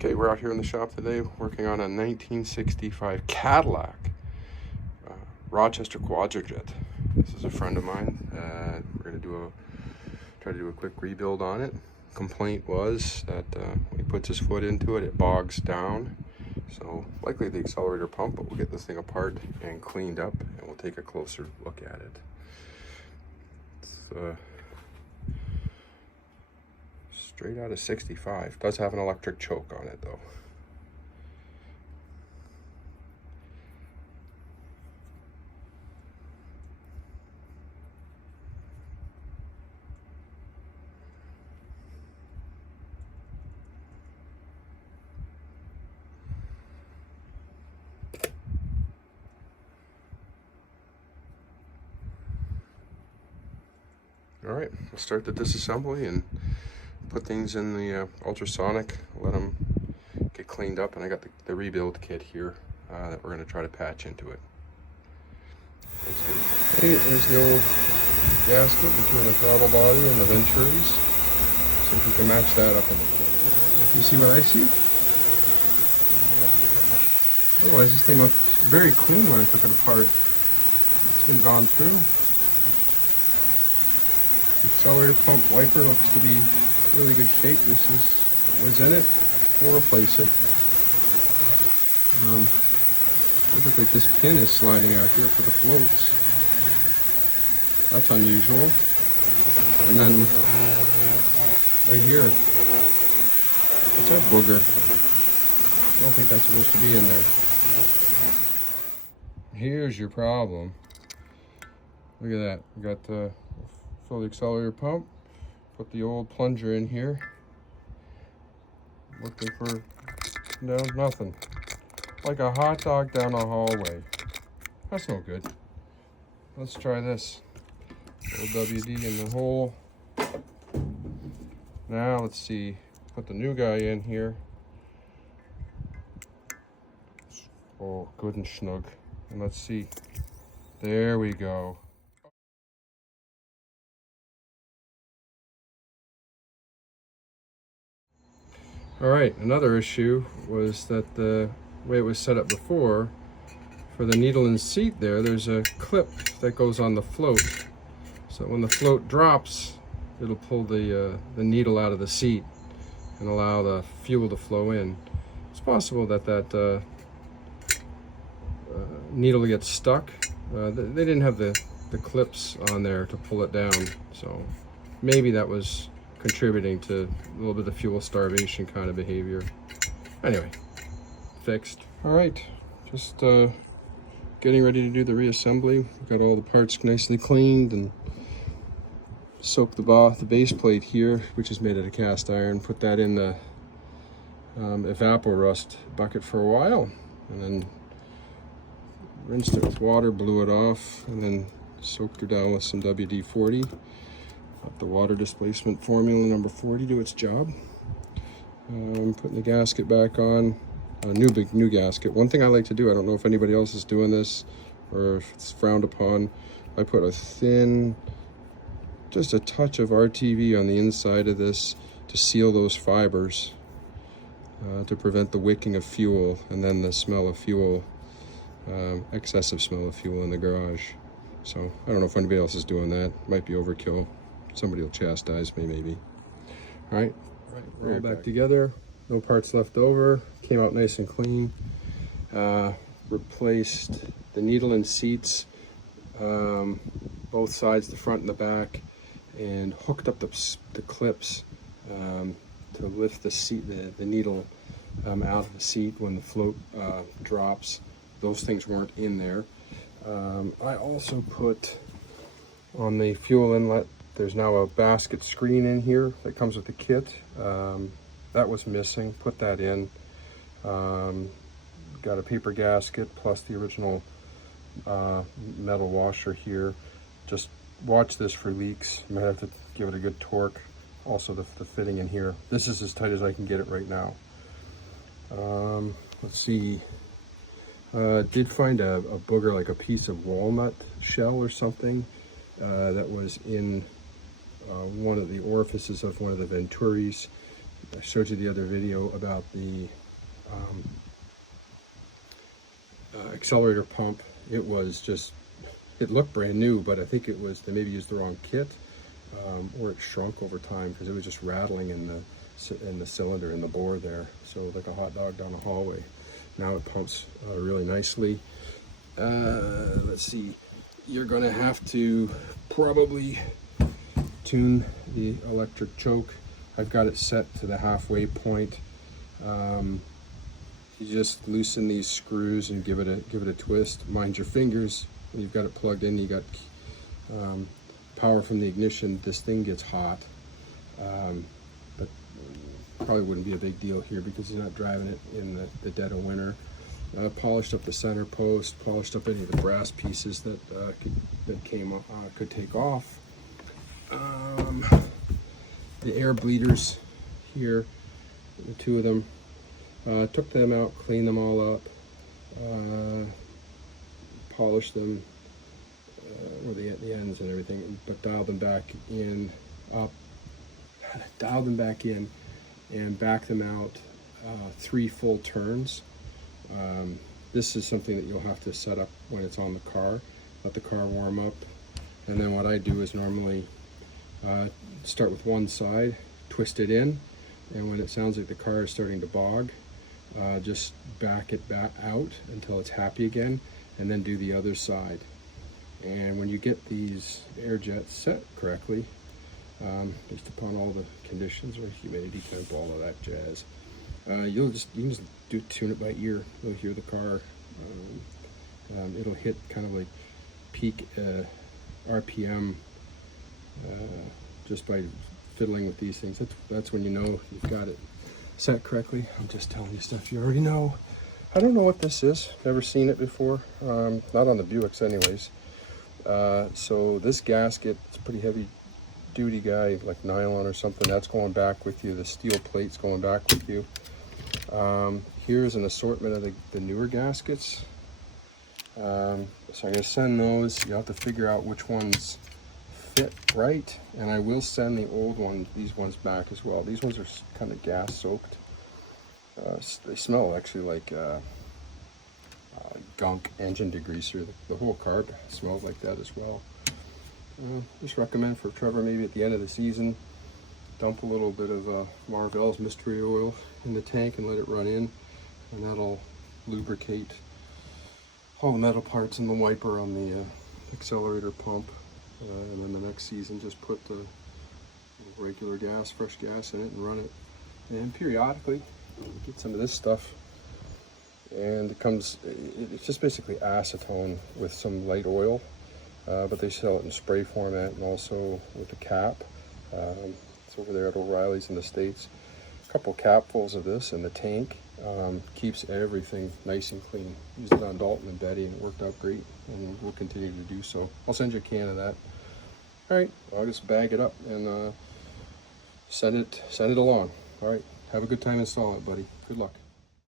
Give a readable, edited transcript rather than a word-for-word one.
Okay, we're out here in the shop today working on a 1965 Cadillac Rochester Quadrajet. This is a friend of mine. We're gonna try to do a quick rebuild on it. Complaint was that when he puts his foot into it, it bogs down. So likely the accelerator pump, but we'll get this thing apart and cleaned up, and we'll take a closer look at it. It's straight out of 65. Does have an electric choke on it though. All right, we'll start the disassembly and put things in the ultrasonic, let them get cleaned up, and I got the rebuild kit here that we're going to try to patch into it. Okay, there's the old gasket between the throttle body and the venturis. See if we can match that up. You see what I see? Otherwise, this thing looked very clean when I took it apart. It's been gone through. The accelerator pump wiper looks to be really good shape. This is what was in it. We'll replace it. It looks like this pin is sliding out here for the floats. That's unusual. And then right here, what's that booger? I don't think that's supposed to be in there. Here's your problem. Look at that. We got the fill the accelerator pump. Put the old plunger in here. Looking for nothing. Like a hot dog down a hallway. That's no good. Let's try this. Little WD in the hole. Now let's see. Put the new guy in here. Oh, good and snug. And let's see. There we go. All right, another issue was that the way it was set up before, for the needle and seat there's a clip that goes on the float. So when the float drops, it'll pull the needle out of the seat and allow the fuel to flow in. It's possible that needle gets stuck. They didn't have the clips on there to pull it down, so maybe that was contributing to a little bit of fuel starvation kind of behavior. Anyway, fixed. All right, just getting ready to do the reassembly. We've got all the parts nicely cleaned and soaked the base plate here, which is made out of cast iron. Put that in the evapo-rust bucket for a while, and then rinsed it with water, blew it off, and then soaked her down with some WD-40. Let the water displacement formula number 40 do its job. I'm putting the gasket back on, a new gasket. One thing I like to do, I don't know if anybody else is doing this or if it's frowned upon, I put a thin, just a touch of RTV on the inside of this to seal those fibers, to prevent the wicking of fuel and then the smell of fuel, excessive smell of fuel in the garage. So I don't know if anybody else is doing that. Might be overkill. Somebody will chastise me maybe. All right, we're all back together. No parts left over. Came out nice and clean. Replaced the needle and seats, both sides, the front and the back, and hooked up the clips to lift the seat, the needle out of the seat when the float drops. Those things weren't in there. I also put on the fuel inlet, there's now a basket screen in here that comes with the kit. That was missing, put that in. Got a paper gasket plus the original metal washer here. Just watch this for leaks. You might have to give it a good torque. Also the fitting in here. This is as tight as I can get it right now. Let's see. Did find a booger, like a piece of walnut shell or something that was in one of the orifices of one of the venturis. I showed you the other video about the accelerator pump. It was just, it looked brand new, but I think it was, they maybe used the wrong kit, or it shrunk over time because it was just rattling in the cylinder, in the bore there. So like a hot dog down the hallway. Now it pumps really nicely. Let's see, you're gonna have to probably tune the electric choke. I've got it set to the halfway point. You just loosen these screws and give it a twist. Mind your fingers. When you've got it plugged in, you got power from the ignition. This thing gets hot, but probably wouldn't be a big deal here because you're not driving it in the dead of winter. Polished up the center post, polished up any of the brass pieces that could take off. The air bleeders here, the two of them, took them out, cleaned them all up, polished them, or the ends and everything, but dialed them back in, and backed them out 3 full turns. This is something that you'll have to set up when it's on the car. Let the car warm up, and then what I do is normally start with one side, twist it in, and when it sounds like the car is starting to bog, just back it back out until it's happy again, and then do the other side. And when you get these air jets set correctly, based upon all the conditions, or humidity temp, all of that jazz, you can just tune it by ear. You'll hear the car. It'll hit kind of like peak RPM just by fiddling with these things. That's when you know you've got it set correctly. I'm just telling you stuff you already know. I don't know what this is. Never seen it before. Not on the Buicks anyways. So this gasket, it's a pretty heavy duty guy, like nylon or something. That's going back with you. The steel plate's going back with you. Here's an assortment of the newer gaskets. So I'm going to send those. You'll have to figure out which ones fit right, and I will send the old ones, these ones, back as well. These ones are kind of gas soaked. They smell actually like gunk engine degreaser. The whole car smells like that as well. Just recommend for Trevor, maybe at the end of the season, dump a little bit of Marvell's mystery oil in the tank and let it run in, and that'll lubricate all the metal parts and the wiper on the accelerator pump. And then the next season, just put the regular gas, fresh gas in it and run it. And periodically, get some of this stuff. And it's just basically acetone with some light oil, but they sell it in spray format and also with a cap. It's over there at O'Reilly's in the States. A couple capfuls of this in the tank. Keeps everything nice and clean. Used it on Dalton and Betty and it worked out great, and we'll continue to do so. I'll send you a can of that. All right, I'll just bag it up and send it along. All right, have a good time installing it, buddy. Good luck.